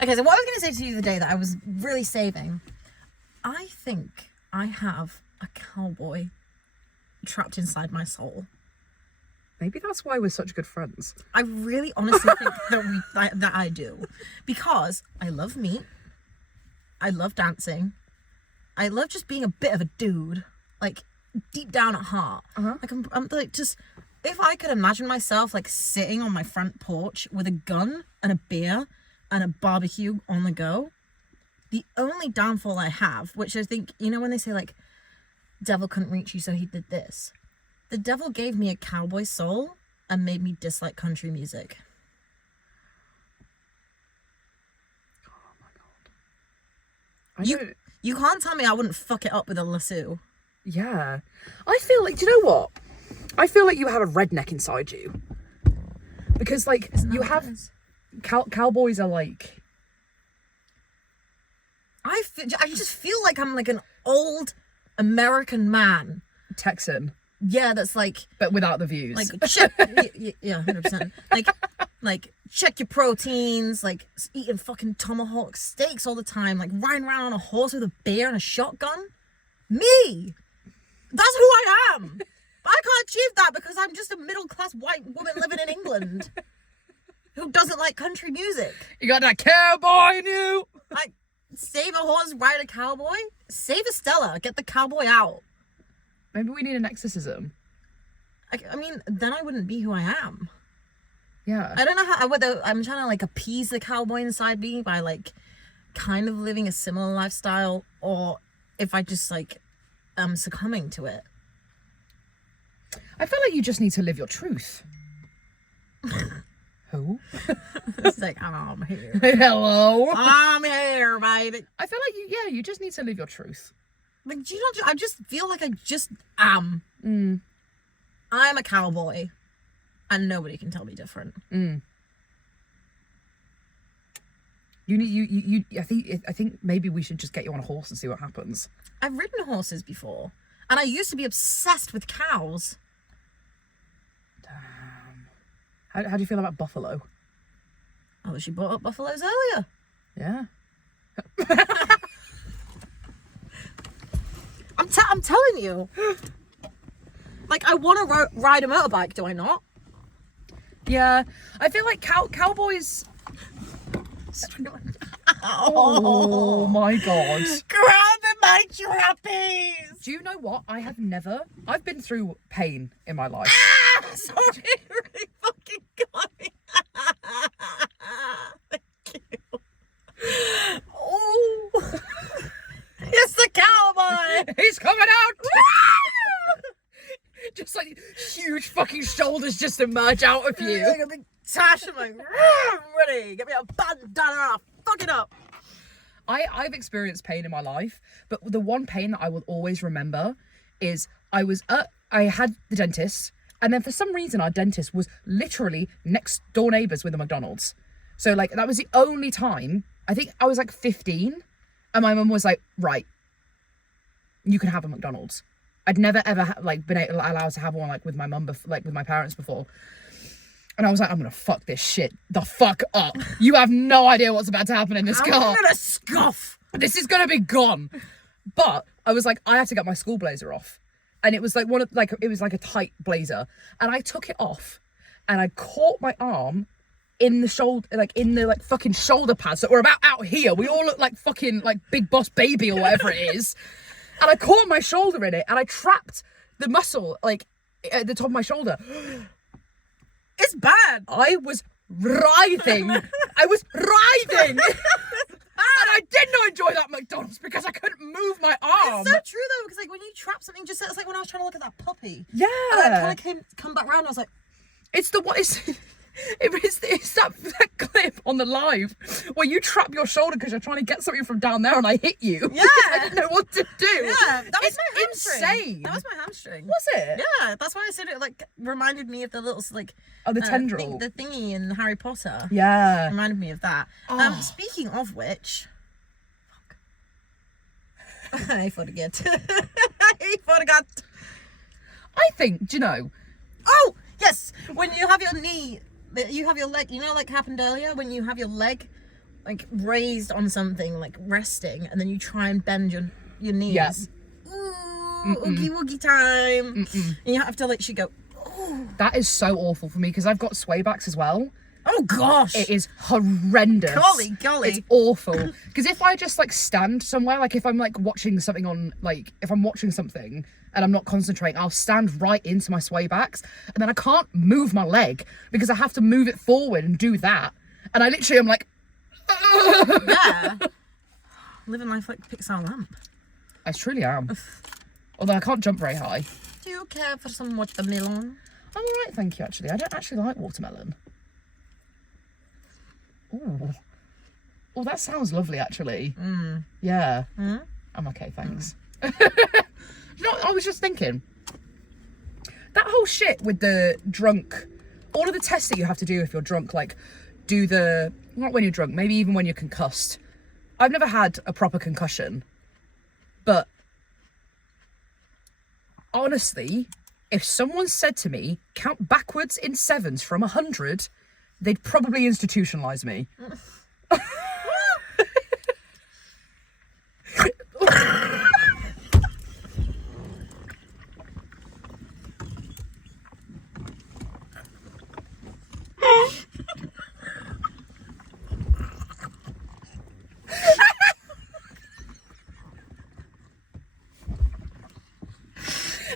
Okay, so what I was going to say to you the day that I was really saving, I think I have a cowboy trapped inside my soul. Maybe that's why we're such good friends. I really honestly think that I do. Because I love meat. I love dancing. I love just being a bit of a dude. Like, deep down at heart. Like, I'm like, just... If I could imagine myself, like, sitting on my front porch with a gun and a beer and a barbecue on the go, the only downfall I have, which I think, you know when they say, like, devil couldn't reach you, so he did this. The devil gave me a cowboy soul and made me dislike country music. Oh my God. You can't tell me I wouldn't fuck it up with a lasso. Yeah. I feel like, do you know what? I feel like you have a redneck inside you. Because, like, you have... Cowboys are like... I just feel like I'm like an old American man. Texan. Yeah, that's like... But without the views. Like, check... yeah, 100%. Like, check your proteins, like, eating fucking tomahawk steaks all the time, like, riding around on a horse with a beer and a shotgun. Me! That's who I am! But I can't achieve that because I'm just a middle-class white woman living in England who doesn't like country music. You got that cowboy in you! Like, save a horse, ride a cowboy? Save a Stella, get the cowboy out. Maybe we need an exorcism. I mean, then I wouldn't be who I am. Yeah. I don't know whether I'm trying to, like, appease the cowboy inside me by, like, kind of living a similar lifestyle, or if I just, like, am succumbing to it. I feel like you just need to live your truth. Who? It's like, I'm here. Hello. I'm here, baby. I feel like you just need to live your truth. Like, do you know, I just feel like I just am. I'm a cowboy, and nobody can tell me different. I think maybe we should just get you on a horse and see what happens. I've ridden horses before, and I used to be obsessed with cows. Damn. How do you feel about buffalo? Oh, she brought up buffaloes earlier. Yeah. I'm telling you. Like, I want to ride a motorbike, do I not? Yeah. I feel like cowboys... Oh my God. Grab my trapeze! Do you know what? I've been through pain in my life. Sorry, it really fucking got me. Thank you. Oh. It's the cowboy! He's coming out! Just like huge fucking shoulders just emerge out of you. Like a big tash, I'm like, I'm ready. Get me a bandana and I'll fuck it up. I've experienced pain in my life, but the one pain that I will always remember is I had the dentist, and then for some reason our dentist was literally next door neighbours with a McDonald's. So like that was the only time. I think I was like 15, and my mum was like, right, you can have a McDonald's. I'd never ever been allowed to have one like with my mum, with my parents before. And I was like, I'm gonna fuck this shit the fuck up. You have no idea what's about to happen in this car. I'm gonna scuff. This is gonna be gone. But I was like, I had to get my school blazer off, and it was like it was like a tight blazer, and I took it off, and I caught my arm in the shoulder, in the fucking shoulder pads that were about out here. We all look like fucking Big Boss Baby or whatever it is, and I caught my shoulder in it, and I trapped the muscle at the top of my shoulder. It's bad. I was writhing. And I did not enjoy that McDonald's because I couldn't move my arm. It's so true though, because when you trap something, just it's like when I was trying to look at that puppy. Yeah. And I kind of come back round and I was like, it's that clip on the live where you trap your shoulder because you're trying to get something from down there and I hit you. Yeah. I didn't know what to do. Yeah, that was my hamstring. Insane. That was my hamstring. Was it? Yeah, that's why I said it reminded me of the little the tendril. the thingy in Harry Potter. Yeah. Reminded me of that. Oh. Speaking of which, I forget. I think, do you know? Oh, yes. When you have your knee, you have your leg, like happened earlier, when you have your leg like raised on something, like resting, and then you try and bend your knees. Yeah. Ooh, oogie woogie time. And you have to literally go, ooh. That is so awful for me because I've got sway backs as well. Oh gosh. It is horrendous. Golly. It's awful. Because if I just like stand somewhere, like if I'm like watching something on, like if I'm watching something and I'm not concentrating, I'll stand right into my sway backs and then I can't move my leg because I have to move it forward and do that. And I literally am like, yeah. Living life like Pixar lamp. I truly am. Although I can't jump very high. Do you care for some watermelon? I'm alright, thank you, actually. I don't actually like watermelon. Ooh. Oh, that sounds lovely, actually. Yeah. I'm okay, thanks. You know, I was just thinking, that whole shit with the drunk, all of the tests that you have to do if you're drunk, like, do the, not when you're drunk, maybe even when you're concussed. I've never had a proper concussion, but honestly, if someone said to me, count backwards in sevens from 100, they'd probably institutionalise me.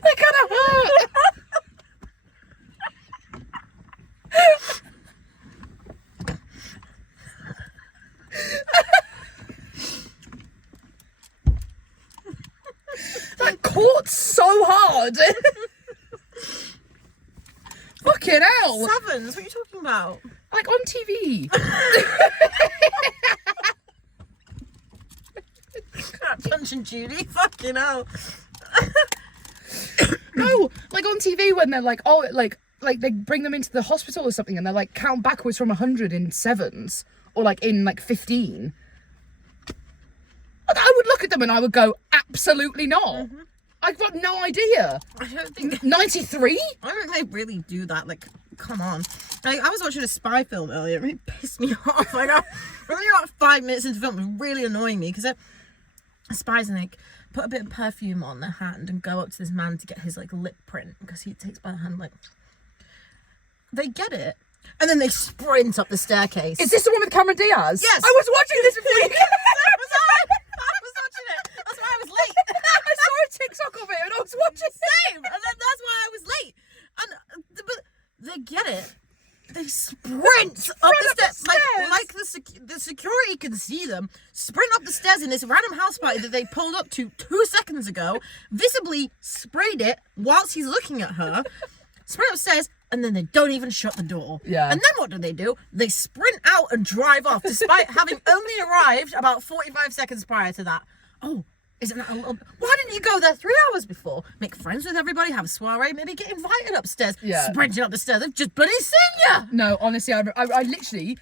That kind of hurt. That caught so hard. Fucking hell. Sevens? What are you talking about? Like on TV. Punch and Judy? Fucking hell. No, like on TV when they're like, oh, like they bring them into the hospital or something and they're like, count backwards from 100 in sevens or like in like 15. I would look at them and I would go, absolutely not. I've got no idea. I don't think 93? I don't think they really do that. Like, come on. Like, I was watching a spy film earlier. It really pissed me off. Like, I only got 5 minutes into the film. It was really annoying me because spies and like put a bit of perfume on their hand and go up to this man to get his like lip print because he takes by the hand. Like, they get it and then they sprint up the staircase. Is this the one with Cameron Diaz? Yes. I was watching this before you came. I was watching it. That's why I was late. I saw a TikTok of it and I was watching it. Same. And then that's why I was late. And but they get it. They sprint up the stairs. Like the security can see them sprint up the stairs in this random house party that they pulled up to 2 seconds ago, visibly sprayed it whilst he's looking at her, sprint upstairs, and then they don't even shut the door. Yeah. And then what do? They sprint out and drive off, despite having only arrived about 45 seconds prior to that. Oh, isn't that a little... Why didn't you go there 3 hours before? Make friends with everybody, have a soiree, maybe get invited upstairs. Yeah. Sprinting up the stairs, they've just bloody seen you. No, honestly, I literally,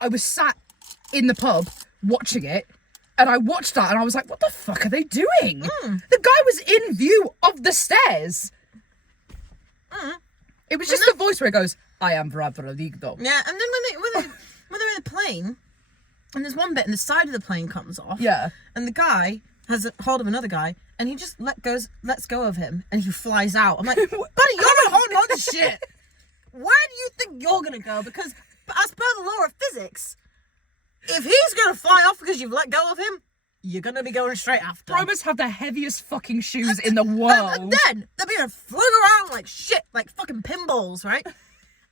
I was sat in the pub watching it and I watched that and I was like, what the fuck are they doing? The guy was in view of the stairs. It was just the voice where it goes, I am Radradicto. Yeah, and then when they're in the plane, and there's one bit and the side of the plane comes off. Yeah. And the guy has a hold of another guy and he just lets go of him and he flies out. I'm like, buddy, you're not holding on to shit. Where do you think you're gonna go? Because as per the law of physics, if he's gonna fly off because you've let go of him, you're gonna be going straight after. Bro must have the heaviest fucking shoes in the world. And then they're being flung around like shit, like fucking pinballs, right?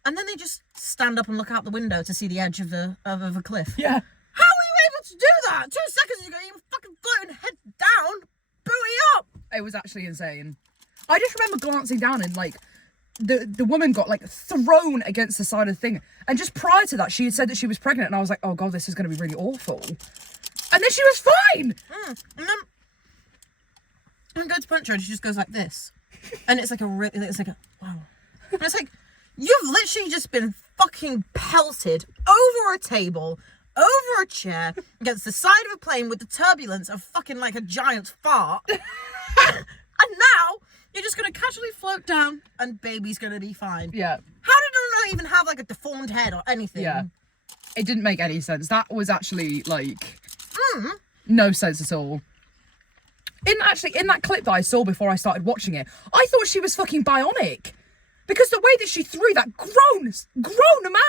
And then they just stand up and look out the window to see the edge of a cliff. Yeah. How are you able to do that? 2 seconds ago, you were fucking floating head down, buoy up. It was actually insane. I just remember glancing down and like the woman got like thrown against the side of the thing. And just prior to that, she had said that she was pregnant and I was like, oh God, this is going to be really awful. And then she was fine. And then I go to punch her and she just goes like this. And it's like wow. And it's like, you've literally just been fucking pelted over a table, over a chair, against the side of a plane with the turbulence of fucking like a giant fart. And now you're just going to casually float down and baby's going to be fine. Yeah. How did you not even have like a deformed head or anything? Yeah. It didn't make any sense. That was actually like no sense at all. In that clip that I saw before I started watching it, I thought she was fucking bionic. Because the way that she threw that grown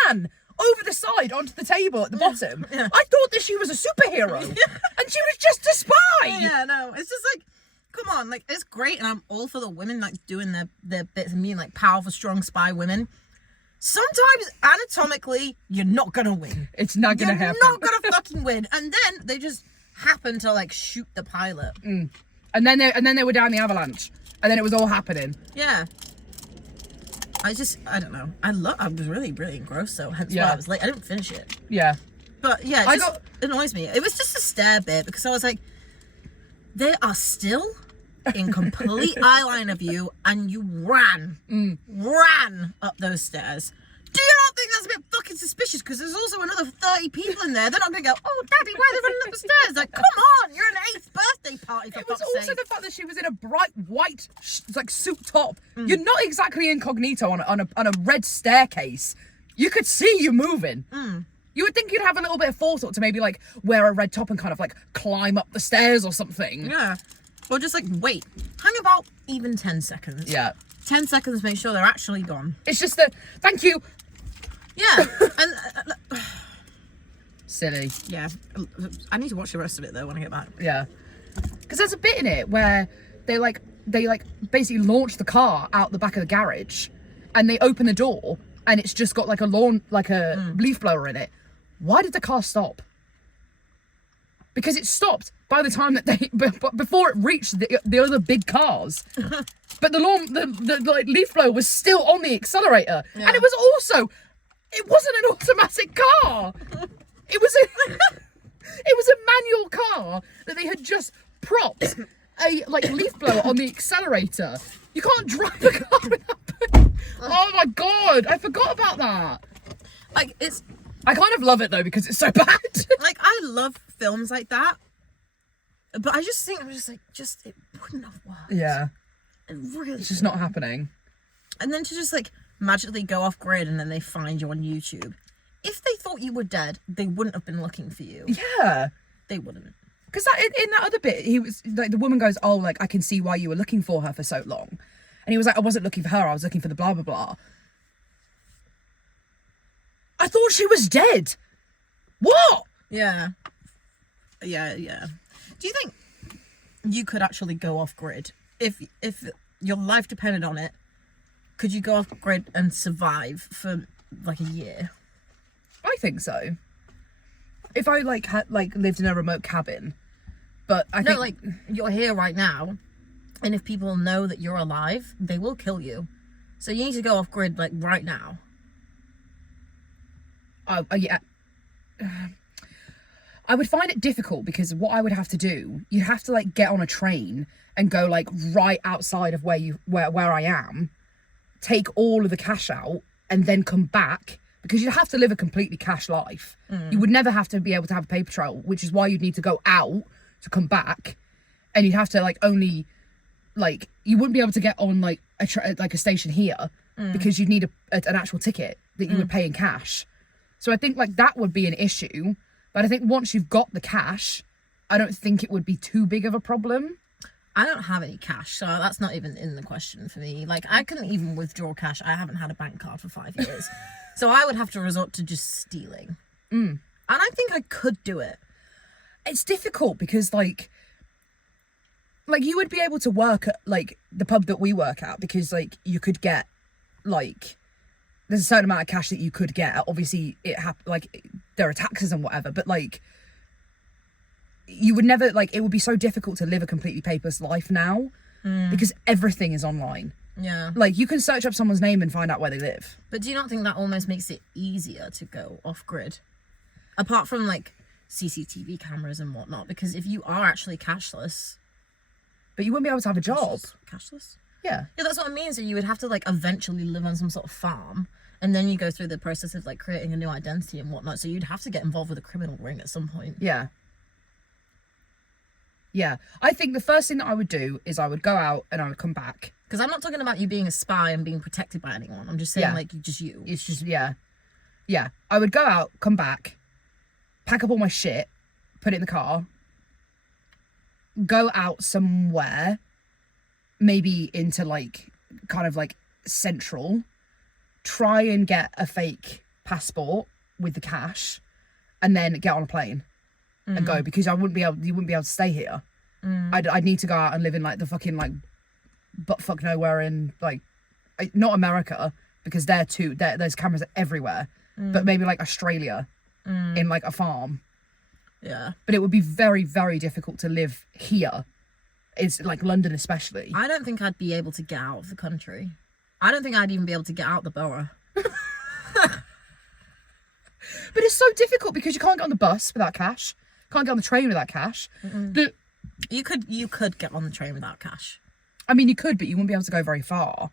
man over the side onto the table at the bottom, I thought that she was a superhero. And she was just a spy. Yeah, no, it's just like, come on, like, it's great, and I'm all for the women, like, doing their bits and being, like, powerful, strong spy women. Sometimes, anatomically, you're not gonna win. It's not gonna happen. You're not gonna fucking win. And then they just happen to, like, shoot the pilot. And then they were down the avalanche. And then it was all happening. Yeah. I don't know. I was really, really engrossed, so hence why I was late. I didn't finish it. Yeah. But yeah, it just annoys me. It was just a stare bit because I was like, they are still in complete eye line of you, and you ran up those stairs. Do you not think that's a bit fucking suspicious? Because there's also another 30 people in there. They're not going to go, oh, Daddy, why are they running up the stairs? Like, come on, you're an 8th birthday party, for fuck's sake. It was also the fact that she was in a bright white, like, suit top. You're not exactly incognito on a red staircase. You could see you moving. You would think you'd have a little bit of forethought to maybe, like, wear a red top and kind of, like, climb up the stairs or something. Yeah. Or just, like, wait. Hang about even 10 seconds. Yeah. 10 seconds, make sure they're actually gone. It's just that, thank you. Yeah. And silly. Yeah. I need to watch the rest of it, though, when I get back. Yeah. Because there's a bit in it where they basically launch the car out the back of the garage, and they open the door, and it's just got, like, a leaf blower in it. Why did the car stop? Because it stopped by the time that before it reached the other big cars. But the leaf blower was still on the accelerator. Yeah. And it wasn't an automatic car. It was a manual car that they had just propped a leaf blower on the accelerator. You can't drive a car without. Oh my god, I forgot about that. Like, I kind of love it though because it's so bad. Like, I love films like that, but I just think it wouldn't have worked. Yeah. It really. It's just not happening. And then to just like magically go off grid and then they find you on YouTube. If they thought you were dead, they wouldn't have been looking for you. Yeah. They wouldn't. Because in that other bit, he was like, the woman goes, oh, like, I can see why you were looking for her for so long. And he was like, I wasn't looking for her, I was looking for the blah, blah, blah. I thought she was dead. What? Yeah. Yeah. Do you think you could actually go off grid? If your life depended on it, could you go off grid and survive for like a year? I think so. If I had lived in a remote cabin, but I think like you're here right now, and if people know that you're alive, they will kill you. So you need to go off grid like right now. Yeah. I would find it difficult because what I would have to do, you'd have to like get on a train and go like right outside of where I am, take all of the cash out, and then come back. Because you'd have to live a completely cash life. You would never have to be able to have a paper trail, which is why you'd need to go out to come back. And you'd have to you wouldn't be able to get on like a station here because you'd need an actual ticket that you would pay in cash. So I think like that would be an issue. But I think once you've got the cash, I don't think it would be too big of a problem. I don't have any cash, so that's not even in the question for me. Like, I couldn't even withdraw cash. I haven't had a bank card for 5 years. So I would have to resort to just stealing. And I think I could do it. It's difficult because, like you would be able to work at, like, the pub that we work at because, like, you could get, like, there's a certain amount of cash that you could get. Obviously, there are taxes and whatever, but, like, you would never, like, it would be so difficult to live a completely paperless life now because everything is online. Yeah. Like, you can search up someone's name and find out where they live. But do you not think that almost makes it easier to go off grid? Apart from, like, CCTV cameras and whatnot, because if you are actually cashless... But you wouldn't be able to have a job. Cashless? Yeah. Yeah, that's what I mean. So you would have to, like, eventually live on some sort of farm, and then you go through the process of, like, creating a new identity and whatnot. So you'd have to get involved with a criminal ring at some point. Yeah. Yeah. I think the first thing that I would do is I would go out and I would come back. Because I'm not talking about you being a spy and being protected by anyone. I'm just saying, like, just you. It's just, yeah. Yeah. I would go out, come back, pack up all my shit, put it in the car, go out somewhere, maybe into like kind of like central, try and get a fake passport with the cash, and then get on a plane and go, because you wouldn't be able to stay here. I'd need to go out and live in like the fucking like butt fuck nowhere in like not America, because there's cameras everywhere, but maybe like Australia in like a farm. Yeah. But it would be very, very difficult to live here. It's like London especially. I don't think I'd be able to get out of the country. I don't think I'd even be able to get out the borough. But it's so difficult because you can't get on the bus without cash. Can't get on the train without cash. You could get on the train without cash. I mean, you could, but you wouldn't be able to go very far.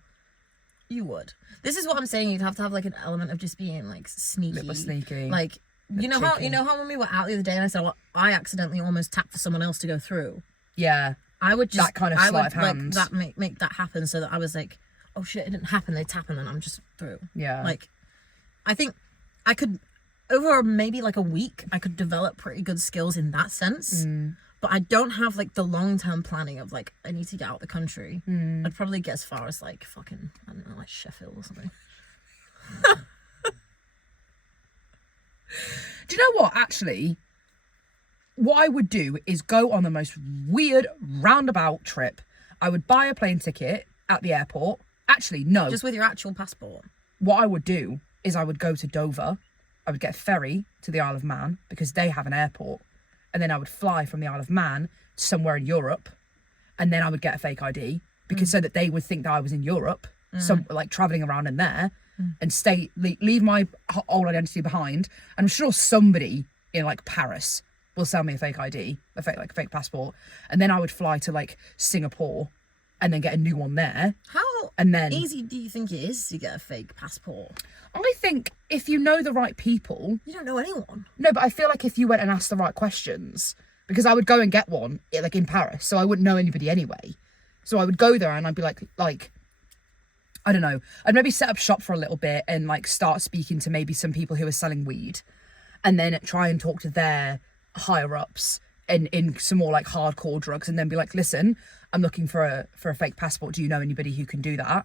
You would. This is what I'm saying. You'd have to have like an element of just being like sneaky. Little sneaky. Like you know how when we were out the other day and I said, well, I accidentally almost tapped for someone else to go through. Yeah. I would just that kind of sleight of hand. Like, that make that happen, so that I was like, oh shit, it didn't happen. They tap and then I'm just through. Yeah. Like, I think I could over maybe like a week I could develop pretty good skills in that sense. But I don't have like the long-term planning of like I need to get out the country. I'd probably get as far as like fucking, I don't know, like Sheffield or something. Do you know what, actually? What I would do is go on the most weird roundabout trip. I would buy a plane ticket at the airport. Actually, no. Just with your actual passport. What I would do is I would go to Dover. I would get a ferry to the Isle of Man because they have an airport. And then I would fly from the Isle of Man to somewhere in Europe. And then I would get a fake ID because so that they would think that I was in Europe, like traveling around in there, and leave my old identity behind. And I'm sure somebody in like Paris will sell me a fake ID, a fake passport. And then I would fly to like Singapore and then get a new one there. How easy do you think it is to get a fake passport? I think if you know the right people... You don't know anyone. No, but I feel like if you went and asked the right questions, because I would go and get one, like in Paris, so I wouldn't know anybody anyway. So I would go there and I'd be like, I don't know, I'd maybe set up shop for a little bit and like start speaking to maybe some people who are selling weed, and then try and talk to their higher ups in some more like hardcore drugs, and then be like, listen, I'm looking for a fake passport. Do you know anybody who can do that?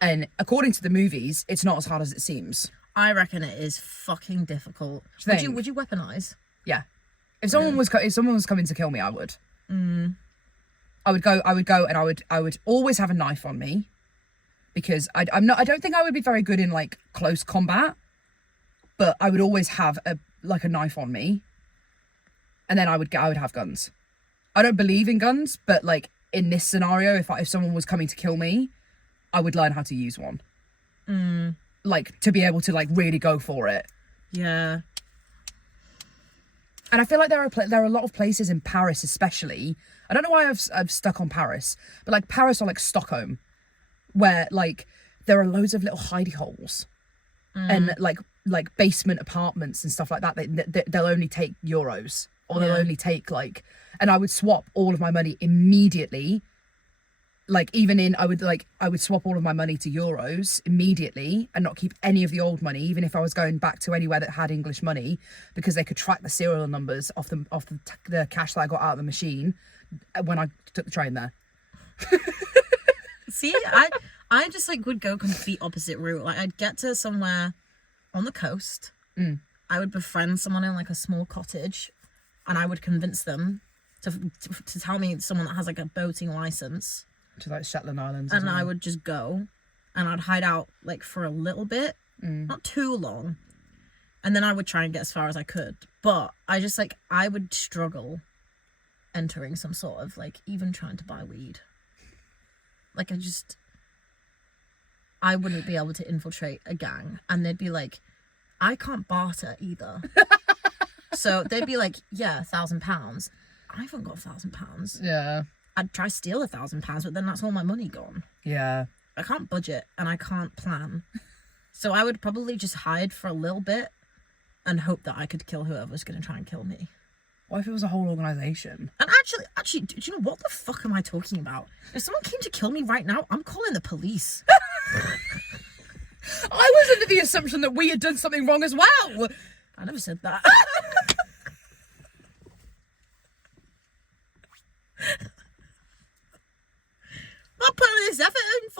And according to the movies, it's not as hard as it seems. I reckon it is fucking difficult. Would you weaponize? Yeah. If someone was coming to kill me, I would. I would go and I would always have a knife on me, because I don't think I would be very good in like close combat, but I would always have a knife on me. And then I would have guns. I don't believe in guns, but like in this scenario, if someone was coming to kill me, I would learn how to use one. Like to be able to like really go for it. Yeah. And I feel like there are a lot of places in Paris, especially. I don't know why I've stuck on Paris, but like Paris or like Stockholm, where like there are loads of little hidey holes and like basement apartments and stuff like that. They'll only take euros, or they'll only take like, and I would swap all of my money immediately. Like I would swap all of my money to euros immediately and not keep any of the old money, even if I was going back to anywhere that had English money, because they could track the serial numbers off the cash that I got out of the machine when I took the train there. See, I just like would go complete opposite route. Like I'd get to somewhere on the coast. I would befriend someone in like a small cottage, and I would convince them to tell me someone that has like a boating license. To like Shetland Islands. And I would just go and I'd hide out like for a little bit, not too long. And then I would try and get as far as I could. But I would struggle entering some sort of like even trying to buy weed. Like I wouldn't be able to infiltrate a gang, and they'd be like, I can't barter either. So they'd be like, yeah, £1,000. I haven't got £1,000. Yeah. I'd try steal £1,000, but then that's all my money gone. Yeah. I can't budget and I can't plan. So I would probably just hide for a little bit and hope that I could kill whoever was going to try and kill me. What if it was a whole organisation? And actually, do you know what the fuck am I talking about? If someone came to kill me right now, I'm calling the police. I was under the assumption that we had done something wrong as well. I never said that.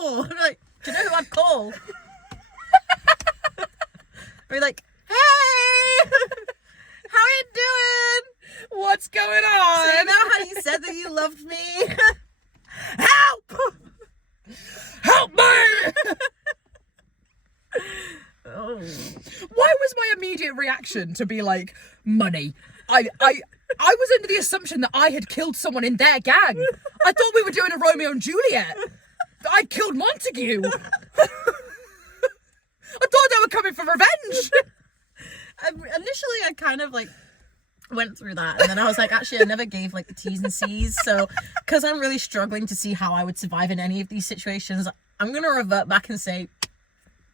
for? I'm like, do you know who I'd call? Be like, hey, how are you doing? What's going on? So you know how you said that you loved me? Help! Help me! Oh. Why was my immediate reaction to be like, money? I was under the assumption that I had killed someone in their gang. I thought we were doing a Romeo and Juliet. That I killed Montague. I thought they were coming for revenge. Initially, I kind of like went through that, and then I was like, actually, I never gave like the T's and C's. So, because I'm really struggling to see how I would survive in any of these situations, I'm gonna revert back and say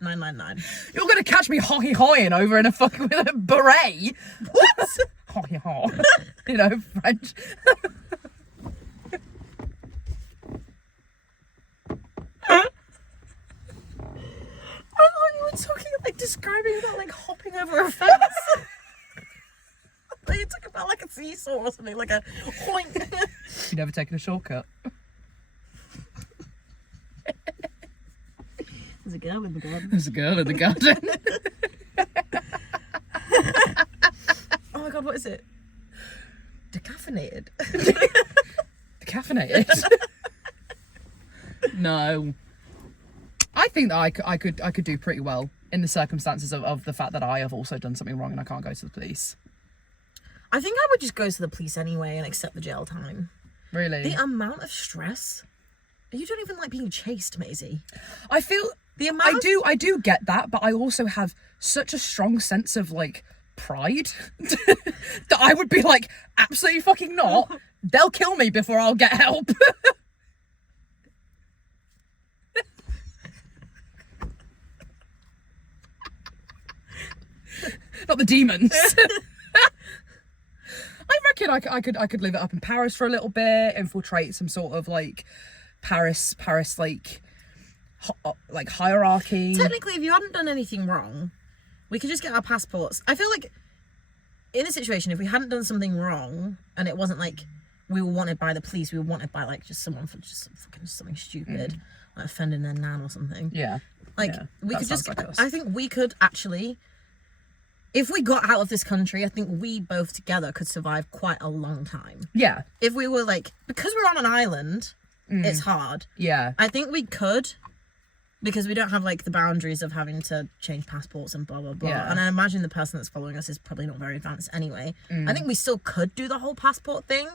999. You're gonna catch me hoy-hoying over in a fucking with a beret. What? Hoy-hoy. You know, French. I thought you were talking like describing about like hopping over a fence. Like you talk about like a seesaw or something, like a hoink. You never taken a shortcut. There's a girl in the garden. There's a girl in the garden. Oh my god, what is it? Decaffeinated. Decaffeinated. No. I think that I could do pretty well in the circumstances of the fact that I have also done something wrong and I can't go to the police. I think I would just go to the police anyway and accept the jail time. Really? The amount of stress. You don't even like being chased, Maisie. I feel The amount I do get that, but I also have such a strong sense of like pride that I would be like, absolutely fucking not. They'll kill me before I'll get help. Not the demons. I reckon I could live it up in Paris for a little bit, infiltrate some sort of like Paris like hierarchy. Technically, if you hadn't done anything wrong, we could just get our passports. I feel like in a situation, if we hadn't done something wrong and it wasn't like we were wanted by the police, we were wanted by like just someone for just fucking something stupid, like offending their nan or something. Yeah. Like Yeah, we that could just. sounds like us. I think we could actually. If we got out of this country, I think we both together could survive quite a long time. Yeah. If we were like, because we're on an island, it's hard. Yeah. I think we could, because we don't have like the boundaries of having to change passports and blah blah blah. Yeah. And I imagine the person that's following us is probably not very advanced anyway. I think we still could do the whole passport thing,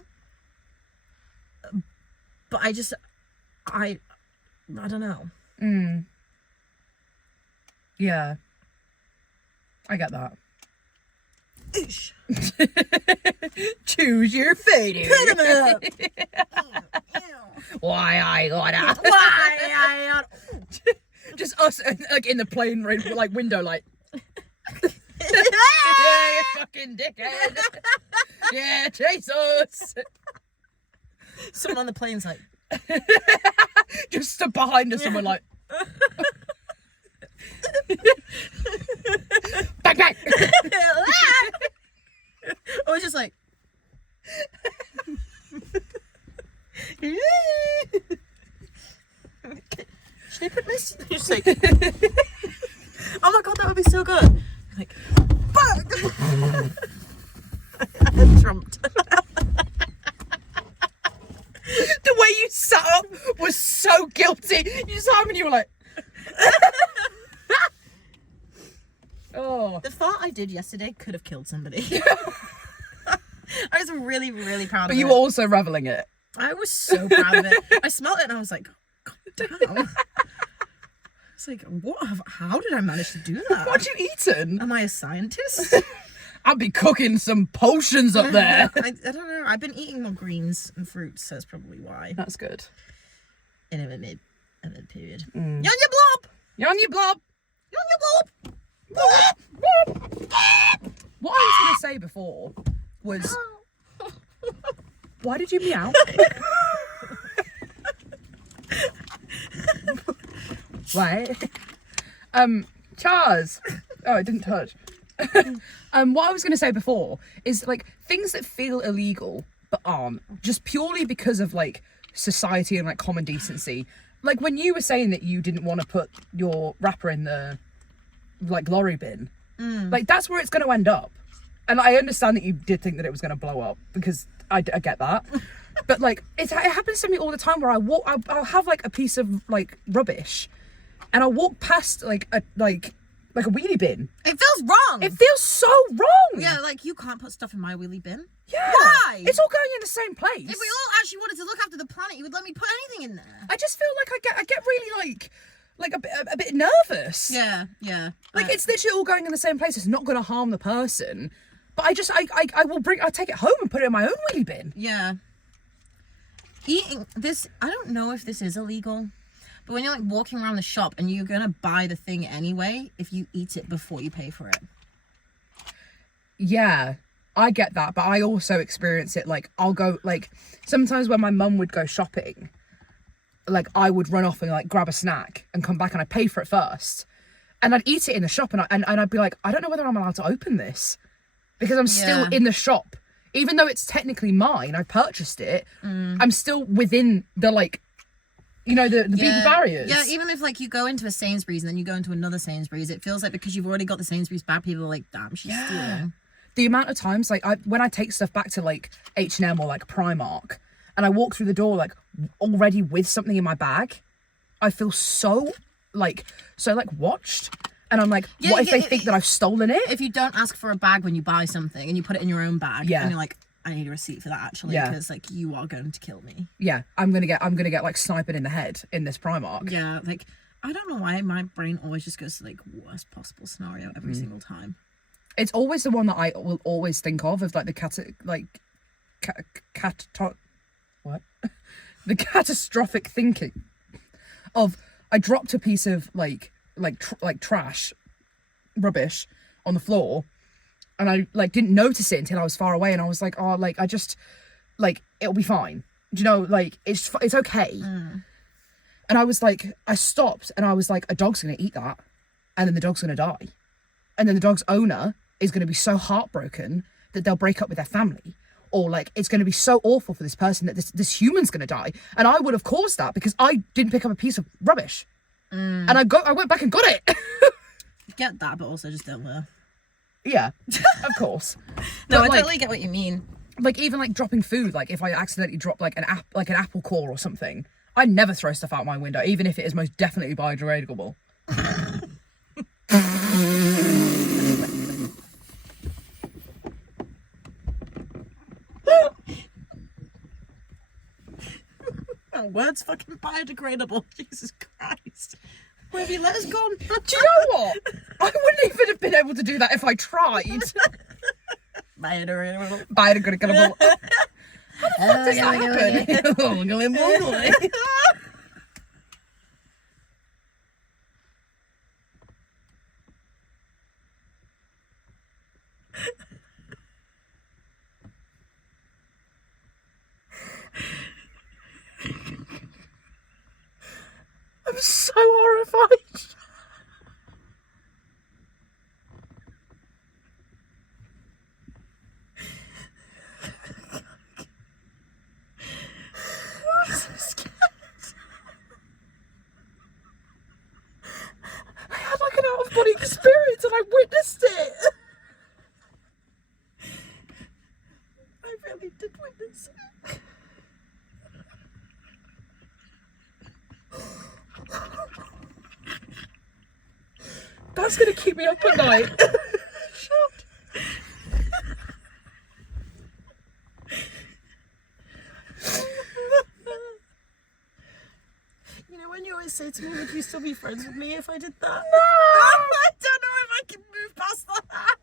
but I don't know. Yeah. I get that. Ish. Choose your fate. Put 'em up. Why I gotta. Why? Just us like in the plane like window like. Yeah, you fucking dickhead. Yeah, chase us. Someone on the plane's like, Just stood behind us and we're like. Bang bang. I was just like, should I put this? Just like, oh my god, that would be so good. Like, fuck. I trumped. The way you sat up was so guilty. You just happened and you were like. Oh. The fart I did yesterday could have killed somebody. I was really, really proud of it. But you were also reveling it. I was so proud of it. I smelled it and I was like, God damn. It's like, how did I manage to do that? What you eaten? Am I a scientist? I'd be cooking some potions up there. I don't know. I've been eating more greens and fruits, so that's probably why. That's good. In a mid period. Mm. You're on your blob! You're on your blob. You're on your blob! What I was going to say before was... Why did you meow? Why? Chars. Oh, it didn't touch. What I was going to say before is like things that feel illegal but aren't, just purely because of like society and like common decency. like when you were saying that you didn't want to put your wrapper in the like lorry bin, like that's where it's going to end up. And I understand that you did think that it was going to blow up, because I get that. But like it happens to me all the time where I'll have like a piece of like rubbish, and I'll walk past like a wheelie bin. It feels wrong. It feels so wrong. Yeah, like you can't put stuff in my wheelie bin. Yeah. Why? It's all going in the same place. If we all actually wanted to look after the planet, you would let me put anything in there. I just feel like I get really like a bit nervous. Yeah. Like it's literally all going in the same place. It's not going to harm the person. But I take it home and put it in my own wheelie bin. Yeah. Eating this, I don't know if this is illegal, but when you're like walking around the shop and you're gonna buy the thing anyway, if you eat it before you pay for it. Yeah, I get that, but I also experience it. Like I'll go, like sometimes when my mum would go shopping, like I would run off and like grab a snack and come back and I'd pay for it first, and I'd eat it in the shop, and I'd be like, I don't know whether I'm allowed to open this, because I'm still in the shop. Even though it's technically mine, I purchased it, I'm still within the like, you know, the big barriers. Yeah, even if like you go into a Sainsbury's and then you go into another Sainsbury's, it feels like because you've already got the Sainsbury's bag, people are like, damn, she's stealing. The amount of times like when I take stuff back to like H&M or like Primark, and I walk through the door like already with something in my bag, I feel so watched. And I'm like, what if they think that I've stolen it? If you don't ask for a bag when you buy something and you put it in your own bag, and you're like, I need a receipt for that actually, because like you are going to kill me. Yeah, I'm gonna get like sniped in the head in this Primark. Yeah, like I don't know why my brain always just goes to like worst possible scenario every single time. It's always the one that I will always think of like the the catastrophic thinking of I dropped a piece of like trash, rubbish on the floor, and I like didn't notice it until I was far away, and I was like, oh, like I just like it'll be fine. Do you know, like it's okay. And I was like, I stopped, and I was like, a dog's gonna eat that, and then the dog's gonna die, and then the dog's owner is gonna be so heartbroken that they'll break up with their family, or like it's going to be so awful for this person that this human's going to die, and I would have caused that because I didn't pick up a piece of rubbish, and I went back and got it. Get that, but also just don't know. Yeah, of course. No, But, I totally get what you mean. Like even like dropping food, like if I accidentally drop like an apple core or something, I never throw stuff out my window, even if it is most definitely biodegradable. Words fucking biodegradable. Jesus Christ. Where have you let us gone? Do you know what? I wouldn't even have been able to do that if I tried. Biodegradable. Biodegradable. How the fuck does that happen? I'm so horrified. I'm so scared. I had like an out-of-body experience and I witnessed it. I really did witness it. That's gonna keep me up at night. You know when you always say to me, would you still be friends with me if I did that? No! I don't know if I can move past that.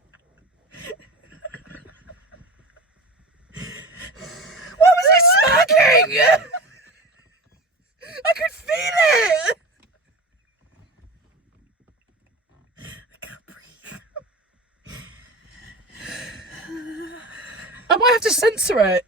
What was I smacking? I could feel it. I can't breathe. I might have to censor it.